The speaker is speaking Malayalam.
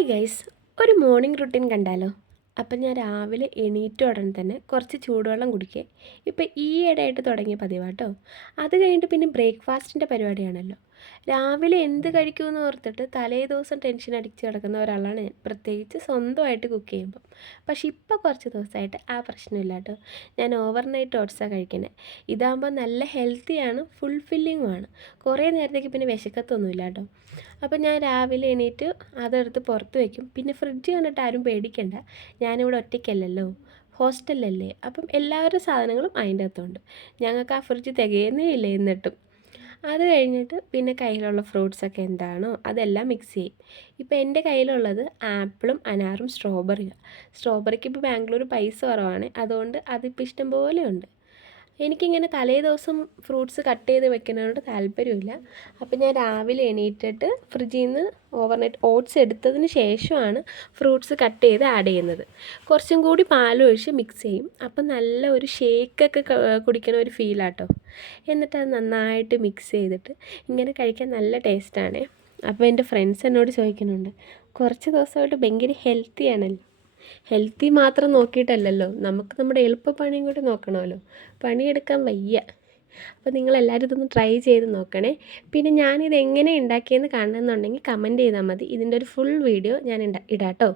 ഹായ് ഗൈസ്, ഒരു മോർണിംഗ് റുട്ടീൻ കണ്ടാലോ? അപ്പം ഞാൻ രാവിലെ എണീറ്റ ഉടനെ തന്നെ കുറച്ച് ചൂടുവെള്ളം കുടിക്കുക. ഇപ്പം ഈയിടെയായിട്ട് തുടങ്ങിയ പതിവാട്ടോ. അത് കഴിഞ്ഞിട്ട് പിന്നെ ബ്രേക്ക്ഫാസ്റ്റിൻ്റെ പരിപാടിയാണല്ലോ. രാവിലെ എന്ത് കഴിക്കുമെന്ന് ഓർത്തിട്ട് തലേ ദിവസം ടെൻഷൻ അടിച്ച് കിടക്കുന്ന ഒരാളാണ് ഞാൻ, പ്രത്യേകിച്ച് സ്വന്തമായിട്ട് കുക്ക് ചെയ്യുമ്പം. പക്ഷേ ഇപ്പോൾ കുറച്ച് ദിവസമായിട്ട് ആ പ്രശ്നമില്ല കേട്ടോ. ഞാൻ ഓവർനൈറ്റ് ഓട്സാണ് കഴിക്കുന്നത്. ഇതാകുമ്പോൾ നല്ല ഹെൽത്തിയാണ്, ഫുൾഫില്ലിങ്ങുമാണ്. കുറേ നേരത്തേക്ക് പിന്നെ വിശക്കത്തൊന്നുമില്ല കേട്ടോ. അപ്പം ഞാൻ രാവിലെ എണീറ്റ് അതെടുത്ത് പുറത്ത് വയ്ക്കും. പിന്നെ ഫ്രിഡ്ജ് കണ്ടിട്ട് ആരും പേടിക്കണ്ട, ഞാനിവിടെ ഒറ്റയ്ക്കല്ലല്ലോ, ഹോസ്റ്റലല്ലേ. അപ്പം എല്ലാവരുടെ സാധനങ്ങളും അതിൻ്റെ അകത്തുണ്ട്. ഞങ്ങൾക്ക് ആ ഫ്രിഡ്ജ് തികയുന്നേ ഇല്ല എന്നിട്ടും. അത് കഴിഞ്ഞിട്ട് പിന്നെ കയ്യിലുള്ള ഫ്രൂട്ട്സൊക്കെ എന്താണോ അതെല്ലാം മിക്സ് ചെയ്യും. ഇപ്പോൾ എൻ്റെ കയ്യിലുള്ളത് ആപ്പിളും അനാറും സ്ട്രോബെറിയാണ്. സ്ട്രോബെറിക്ക് ഇപ്പോൾ ബാംഗ്ലൂർ പൈസ കുറവാണ്, അതുകൊണ്ട് അതിപ്പോൾ ഇഷ്ടം പോലെ ഉണ്ട്. എനിക്കിങ്ങനെ തലേ ദിവസം ഫ്രൂട്ട്സ് കട്ട് ചെയ്ത് വെക്കുന്നതിനോട് താല്പര്യമില്ല. അപ്പം ഞാൻ രാവിലെ എണീറ്റിട്ട് ഫ്രിഡ്ജിൽ നിന്ന് ഓവർനൈറ്റ് ഓട്സ് എടുത്തതിന് ശേഷമാണ് ഫ്രൂട്ട്സ് കട്ട് ചെയ്ത് ആഡ് ചെയ്യുന്നത്. കുറച്ചും കൂടി പാലൊഴിച്ച് മിക്സ് ചെയ്യും. അപ്പം നല്ല ഒരു ഷേക്കൊക്കെ കുടിക്കണ ഒരു ഫീലാട്ടോ. എന്നിട്ട് അത് നന്നായിട്ട് മിക്സ് ചെയ്തിട്ട് ഇങ്ങനെ കഴിക്കാൻ നല്ല ടേസ്റ്റാണ്. അപ്പോൾ എൻ്റെ ഫ്രണ്ട്സ് എന്നോട് ചോദിക്കുന്നുണ്ട്, കുറച്ച് ദിവസമായിട്ട് ഭയങ്കര ഹെൽത്തിയാണല്ലോ. ഹെൽത്തി മാത്രം നോക്കിയിട്ടല്ലല്ലോ, നമുക്ക് നമ്മുടെ എളുപ്പപ്പണിയും കൂടി നോക്കണമല്ലോ. പണിയെടുക്കാൻ വയ്യ. അപ്പോൾ നിങ്ങളെല്ലാവരും ഇതൊന്ന് ട്രൈ ചെയ്ത് നോക്കണേ. പിന്നെ ഞാനിത് എങ്ങനെ ഉണ്ടാക്കിയെന്ന് കാണണമെന്നുണ്ടെങ്കിൽ കമൻറ്റ് ചെയ്താൽ മതി. ഇതിൻ്റെ ഒരു ഫുൾ വീഡിയോ ഞാൻ ഇടാം കേട്ടോ.